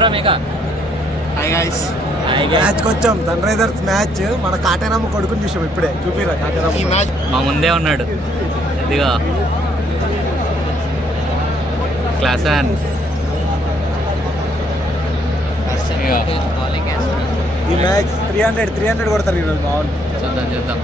చెప్పురా Megha. Hi guys. మ్యాచ్కి వచ్చాం, సన్ రైజర్స్ మ్యాచ్. మన కాటేరామ కొడుకుని చూసాం ఇప్పుడే. చూపిరా కాటేరామ. ఈ మ్యాచ్ మా ముందే ఉన్నాడు ఇదిగా క్లాస్ అండ్ ఈ మ్యాచ్ 300 కొడతారు ఈరోజు. బాగుంది, చూద్దాం.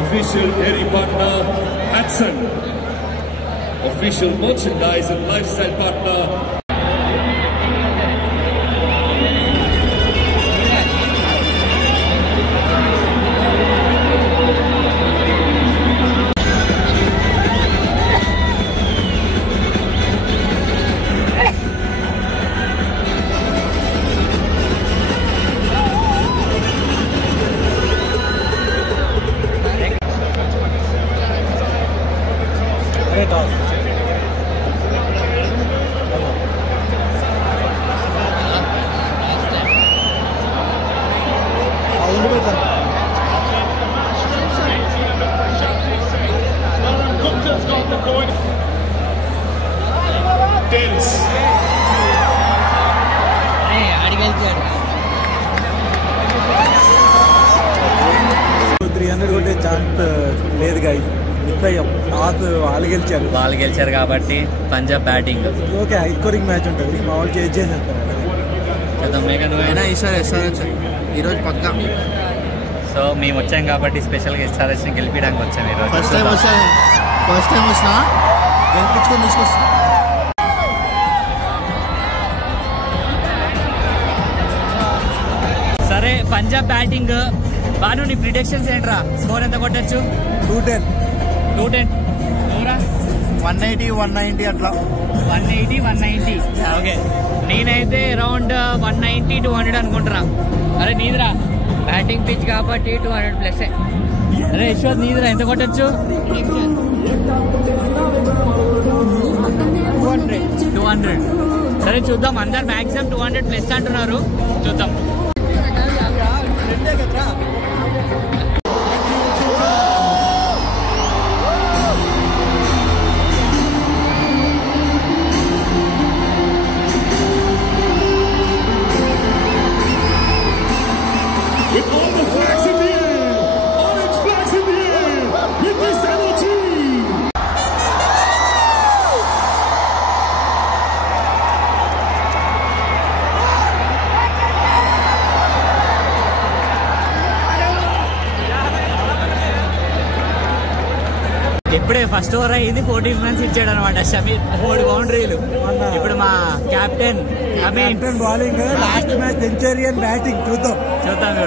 Official dairy partner Hudson. Official merchandise and lifestyle partner. కొట్టే ఛాన్స్ లేదు గాయస్. వాళ్ళు గెలిచారు కాబట్టి Punjab batting. Okay, high scoring match ఉంటుంది. మా వాళ్ళు చేంజ్ చేసేస్తారు. నువ్వైనా ఎస్ఆర్హెచ్ ఈరోజు పక్కా. సో మేము వచ్చాం కాబట్టి స్పెషల్గా ఎస్ఆర్హెచ్ని గెలిపించడానికి వచ్చాము ఈరోజు. ఫస్ట్ టైం వచ్చినా గెలిపించుకొని తీసుకొస్తా. సరే, పంజాబ్ బ్యాటింగ్. బాను, నీ ప్రిడిక్షన్స్ ఏంట్రా? స్కోర్ ఎంత కొట్టచ్చు? 210. 180, 190 అట్లా. 180, 190. ఓకే, నేనైతే అరౌండ్ 190 to 100 అనుకుంటున్నా. అరే నీదిరా, బ్యాటింగ్ పిచ్ కాబట్టి 200+. అరే యశ్వత్, నీదిరా ఎంత కొట్టచ్చు? 200. సరే చూద్దాం, అందరు మాక్సిమం 200+ అంటున్నారు. చూద్దాం. With all the flags in the air, orange flags in the air, with this energy. ఇప్పుడే ఫస్ట్ ఓవర్ అయ్యింది, 14 runs ఇచ్చాడు అనమాట షమీర్. 3 బౌండరీలు. ఇప్పుడు మా captain bowling, last match centurion batting. చూద్దాం. బాల్.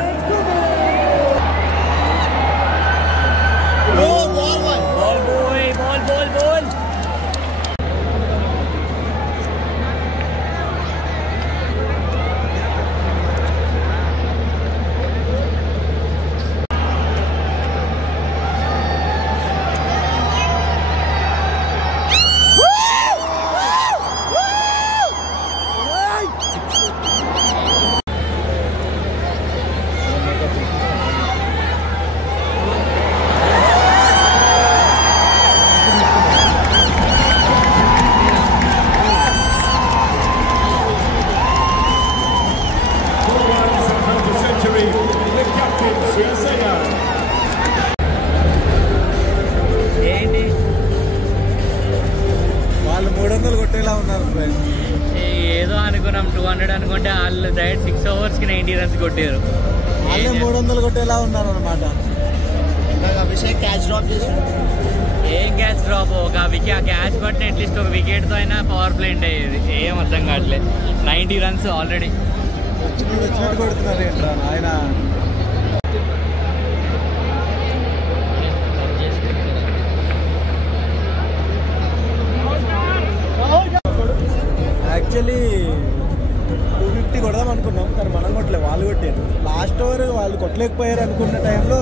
వాళ్ళు 300 కొట్టేలా ఉన్నారు. ఏదో అనుకున్నాం 200 అనుకుంటే వాళ్ళు డైరెక్ట్ 6 overs కి 90 runs కొట్టారు. వాళ్ళే 300 కొట్టేలా ఉన్నారు అనమాట. అభిషేక్ క్యాచ్ డ్రాప్ చేసి ఏం క్యాచ్ డ్రాప్ ఒక వికెట్ క్యాచ్ పట్టిన అట్లీస్ట్ ఒక వికెట్తో అయినా పవర్ ప్లే ఉండేది. ఏం అర్థం కావట్లేదు. 90 runs ఆల్రెడీ. వచ్చినట్టు కొడుతున్నారు ఏంట్రా ఆయన. యాక్చువల్లీ 250 కొడదాం అనుకున్నాం, కానీ మనం కొట్టలేదు, వాళ్ళు కొట్టారు. లాస్ట్ ఓవర్ వాళ్ళు కొట్టలేకపోయారు అనుకున్న టైంలో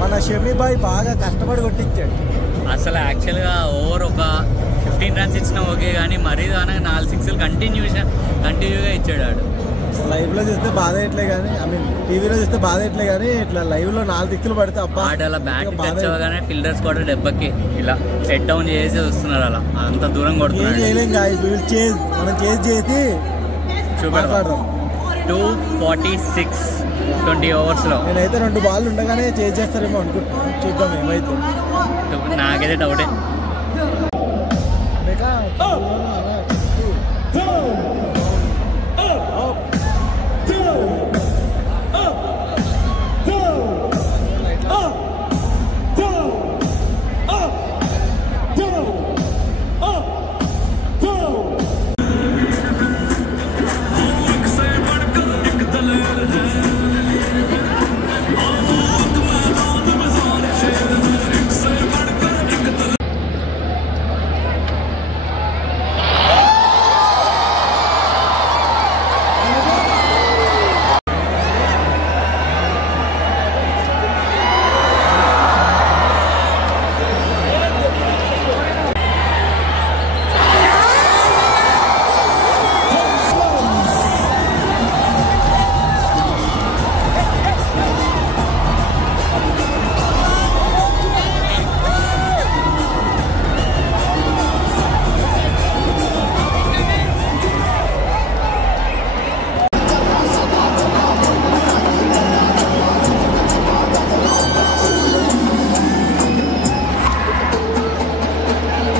మన షమీ బాయ్ బాగా కష్టపడి కొట్టించాడు. అసలు యాక్చువల్గా ఓవర్ ఒక 15 runs ఇచ్చినా ఓకే, కానీ మరీ దానికి 4 6 కంటిన్యూగా ఇచ్చాడు. లైవ్లో చూస్తే బాధ అయ్యట్లే కానీ, ఐ మీన్ టీవీలో చూస్తే బాధ అయ్యట్లే కానీ, ఇట్లా లైవ్లో 4 6 పడితే అబ్బా. అలా బ్యాట్ తెచ్చవగానే ఫీల్డర్స్ కూడా దెబ్బకి ఇలా సెట్ డౌన్ చేసి వస్తున్నారు. అలా అంత దూరం కొడుతున్నారు. చేయలేం చేజ్, మనం చేజ్ చేసి చూపెడదాం. 246 20 ఓవర్స్లో. నేనైతే 2 balls ఉండగానే చేజ్ చేస్తారేమో అనుకుంటున్నాను. చూద్దాం ఏమైతే. నాకైతే డౌటే.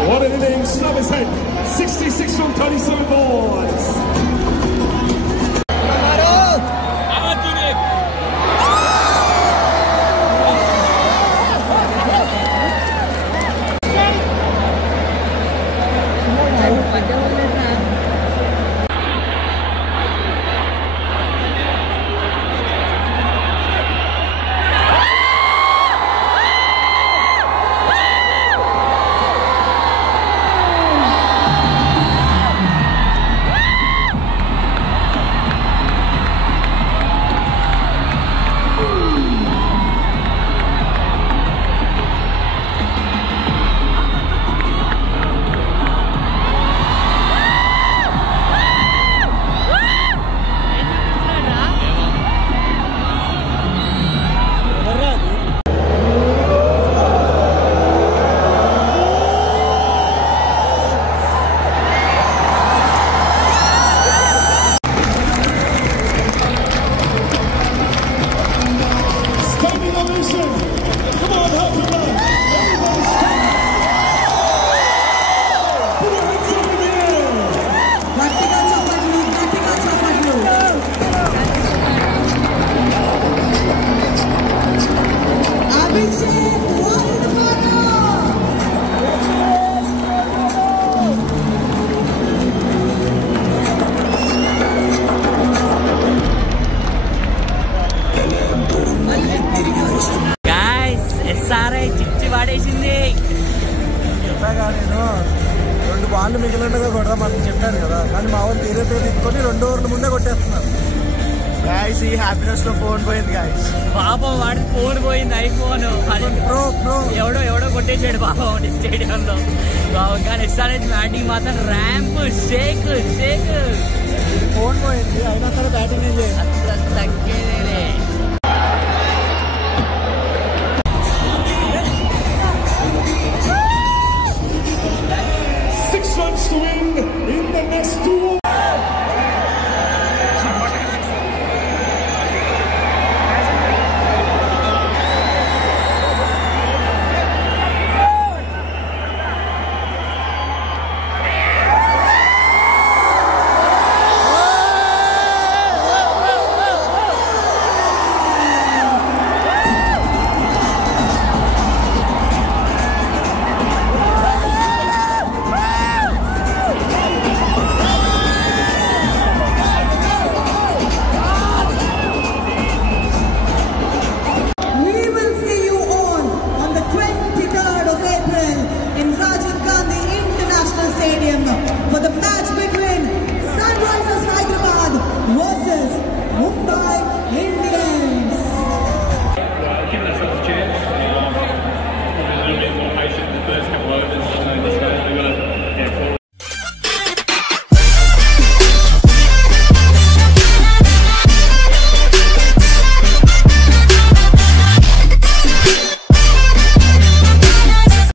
What an innings, Somerset, 66 from 27 balls. నేను 2 balls మిగిలినట్టుగా కొడదామని చెప్పాను కదా, కానీ మా వాళ్ళు తీరే తీసుకొని 2 overs ముందే కొట్టేస్తున్నారు. గాయస్ ఈ హ్యాపీనెస్ లో ఫోన్ పోయింది గాయస్. పాపం వాడి ఫోన్ పోయింది, ఐఫోన్ ఎవడో కొట్టేసాడు పాపం స్టేడియంలో. కానీ ఎస్ఆర్హెచ్ బ్యాటింగ్ మాత్రం ర్యాంప్ షేక్ ఫోన్ పోయింది, అయినా సరే బ్యాటింగ్ చేయాలి. తగ్గేదే.